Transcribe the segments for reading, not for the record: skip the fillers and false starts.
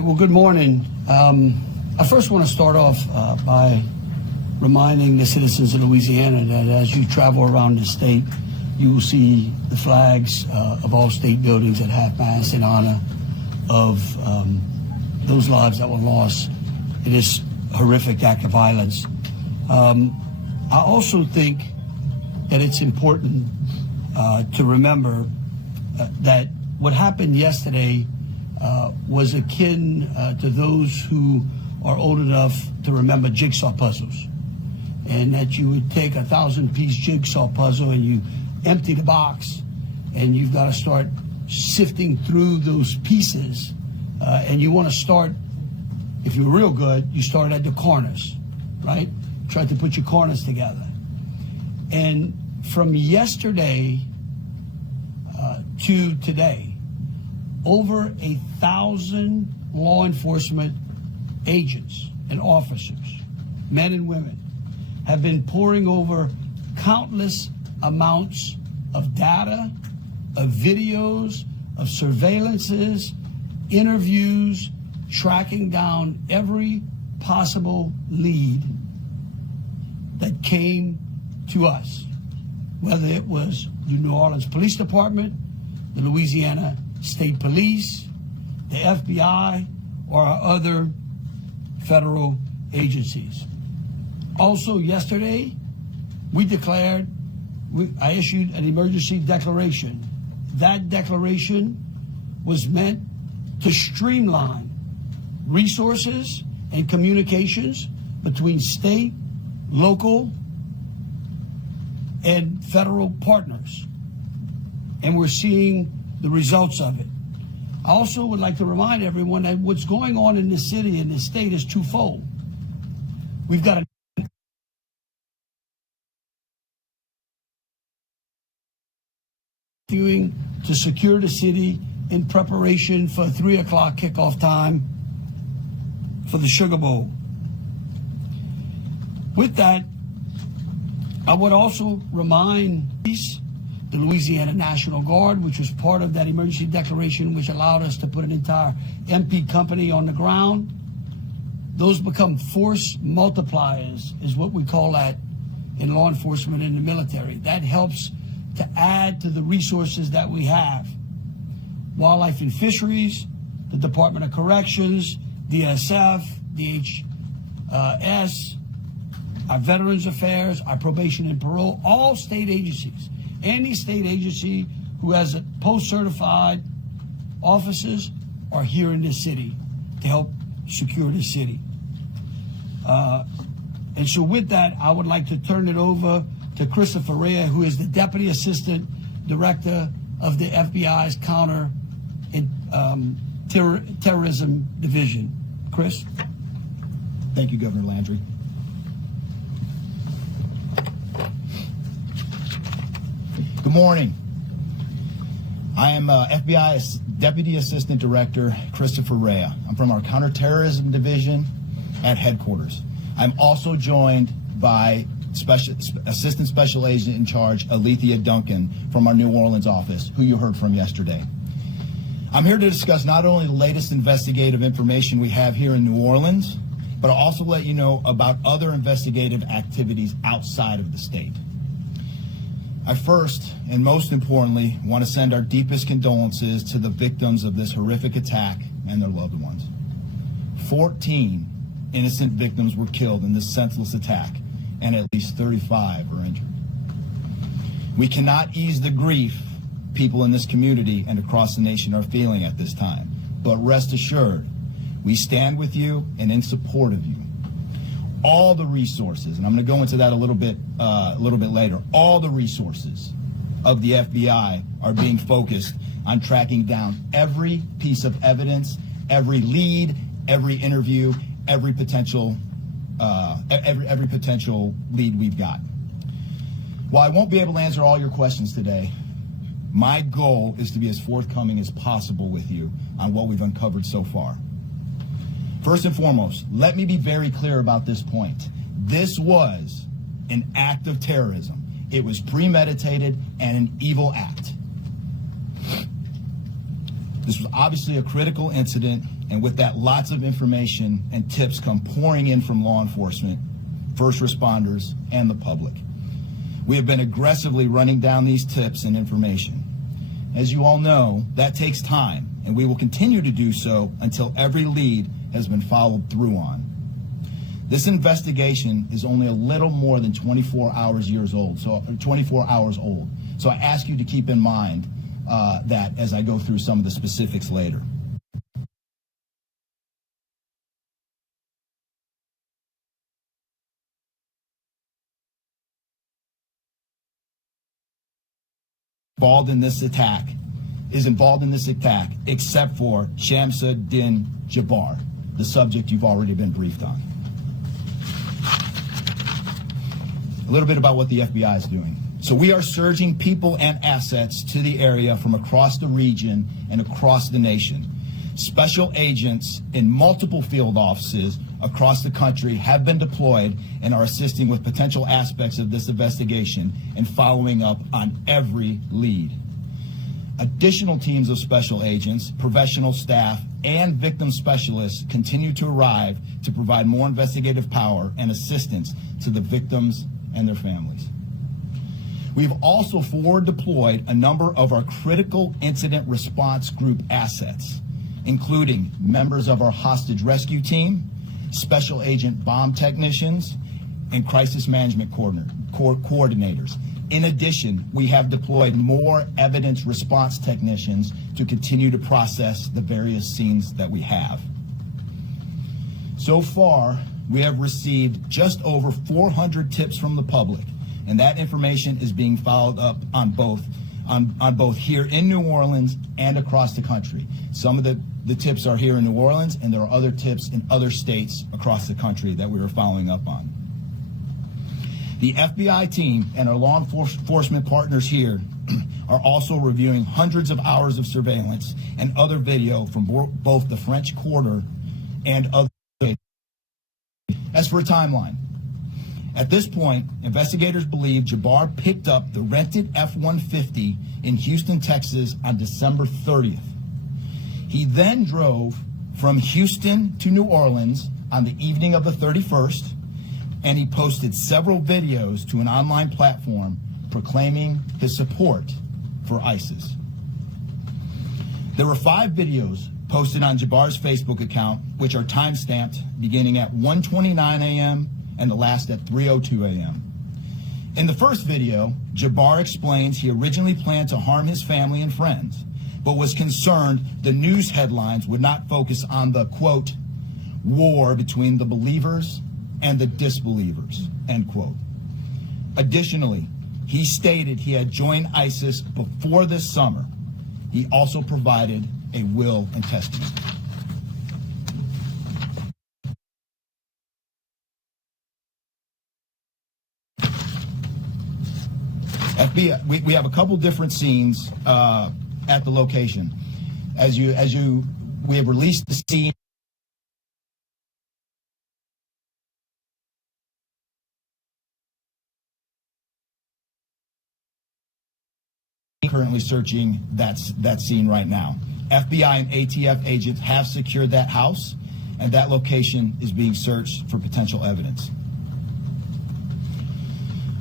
right, well, good morning. I first want to start off by reminding the citizens of Louisiana that as you travel around the state, you will see the flags of all state buildings at half-mast in honor of those lives that were lost in this horrific act of violence. I also think that it's important to remember that what happened yesterday was akin to those who are old enough to remember jigsaw puzzles, and that you would take a 1,000-piece jigsaw puzzle and you empty the box, and you've got to start sifting through those pieces, and you want to start, if you're real good, you start at the corners, right? Try to put your corners together. And from yesterday to today, over 1,000 law enforcement agents and officers, men and women, have been poring over countless amounts of data, of videos, of surveillances, interviews, tracking down every possible lead that came to us, whether it was the New Orleans Police Department, the Louisiana State Police, the FBI, or our other federal agencies. Also yesterday, I issued an emergency declaration. That declaration was meant to streamline resources and communications between state, local, and federal partners. And we're seeing the results of it. I also would like to remind everyone that what's going on in the city and the state is twofold. We've got to secure the city in preparation for 3 o'clock kickoff time for the Sugar Bowl. With that, I would also remind the Louisiana National Guard, which was part of that emergency declaration, which allowed us to put an entire MP company on the ground. Those become force multipliers, is what we call that in law enforcement and the military. That helps to add to the resources that we have. Wildlife and Fisheries, the Department of Corrections, DSF, DHS, our Veterans Affairs, our Probation and Parole, all state agencies. Any state agency who has a post-certified officers are here in this city to help secure the city. And so with that, I would like to turn it over to Christopher Rea, who is the Deputy Assistant Director of the FBI's Counter Terrorism Division. Chris? Thank you, Governor Landry. Good morning. I am FBI Deputy Assistant Director Christopher Rea. I'm from our Counterterrorism Division at headquarters. I'm also joined by Assistant Special Agent in Charge Alethea Duncan from our New Orleans office, who you heard from yesterday. I'm here to discuss not only the latest investigative information we have here in New Orleans, but I'll also let you know about other investigative activities outside of the state. I first, and most importantly, want to send our deepest condolences to the victims of this horrific attack and their loved ones. 14 innocent victims were killed in this senseless attack, and at least 35 are injured. We cannot ease the grief people in this community and across the nation are feeling at this time, but rest assured, we stand with you and in support of you. All the resources, and I'm going to go into that a little bit later, all the resources of the FBI are being focused on tracking down every piece of evidence, every lead, every interview, every potential lead we've got. While I won't be able to answer all your questions today, my goal is to be as forthcoming as possible with you on what we've uncovered so far. First and foremost, let me be very clear about this point. This was an act of terrorism. It was premeditated and an evil act. This was obviously a critical incident, and with that, lots of information and tips come pouring in from law enforcement, first responders, and the public. We have been aggressively running down these tips and information. As you all know, that takes time, and we will continue to do so until every lead has been followed through on. This investigation is only a little more than 24 hours old. So I ask you to keep in mind that as I go through some of the specifics later. Involved in this attack, except for Shamsa Din Jabbar, the subject you've already been briefed on. A little bit about what the FBI is doing. So we are surging people and assets to the area from across the region and across the nation. Special agents in multiple field offices across the country have been deployed and are assisting with potential aspects of this investigation and following up on every lead. Additional teams of special agents, professional staff, and victim specialists continue to arrive to provide more investigative power and assistance to the victims and their families. We've also forward deployed a number of our critical incident response group assets, including members of our hostage rescue team, special agent bomb technicians, and crisis management coordinators. In addition, we have deployed more evidence response technicians to continue to process the various scenes that we have. So far, we have received just over 400 tips from the public, and that information is being followed up on both here in New Orleans and across the country. Some of the tips are here in New Orleans, and there are other tips in other states across the country that we are following up on. The FBI team and our law enforcement partners here are also reviewing hundreds of hours of surveillance and other video from both the French Quarter and other. As for a timeline, at this point, investigators believe Jabbar picked up the rented F-150 in Houston, Texas on December 30th. He then drove from Houston to New Orleans on the evening of the 31st, and he posted several videos to an online platform proclaiming his support for ISIS. There were 5 videos posted on Jabbar's Facebook account, which are time-stamped beginning at 1:29 a.m. and the last at 3:02 a.m. In the first video, Jabbar explains he originally planned to harm his family and friends, but was concerned the news headlines would not focus on the, quote, war between the believers and the disbelievers, end quote. Additionally, he stated he had joined ISIS before this summer. He also provided a will and testament. FBI, we have a couple different scenes at the location. We have released the scene. Currently searching that scene right now. FBI and ATF agents have secured that house, and that location is being searched for potential evidence.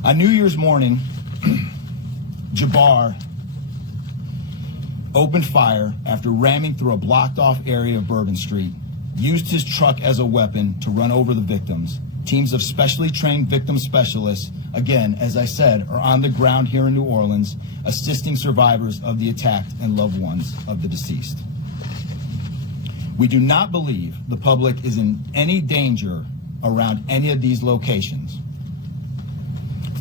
On New Year's morning, Jabbar opened fire after ramming through a blocked-off area of Bourbon Street, used his truck as a weapon to run over the victims. Teams of specially trained victim specialists, again, as I said, are on the ground here in New Orleans, assisting survivors of the attack and loved ones of the deceased. We do not believe the public is in any danger around any of these locations.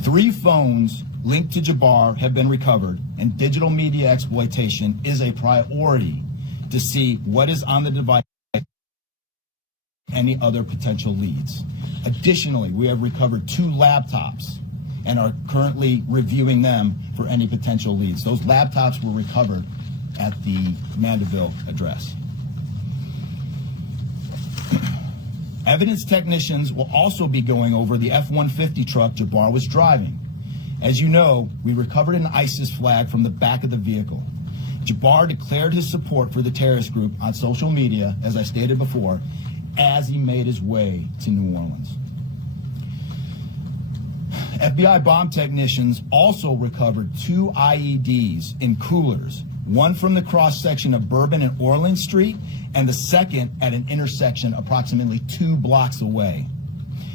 3 phones linked to Jabbar have been recovered, and digital media exploitation is a priority to see what is on the device and any other potential leads. Additionally, we have recovered 2 laptops and are currently reviewing them for any potential leads. Those laptops were recovered at the Mandeville address. Evidence technicians will also be going over the F-150 truck Jabbar was driving. As you know, we recovered an ISIS flag from the back of the vehicle. Jabbar declared his support for the terrorist group on social media, as I stated before, as he made his way to New Orleans. FBI bomb technicians also recovered 2 IEDs in coolers, one from the cross-section of Bourbon and Orleans Street, and the second at an intersection approximately 2 blocks away.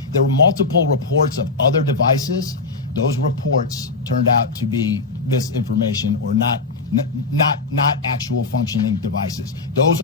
There were multiple reports of other devices. Those reports turned out to be misinformation or not actual functioning devices. Those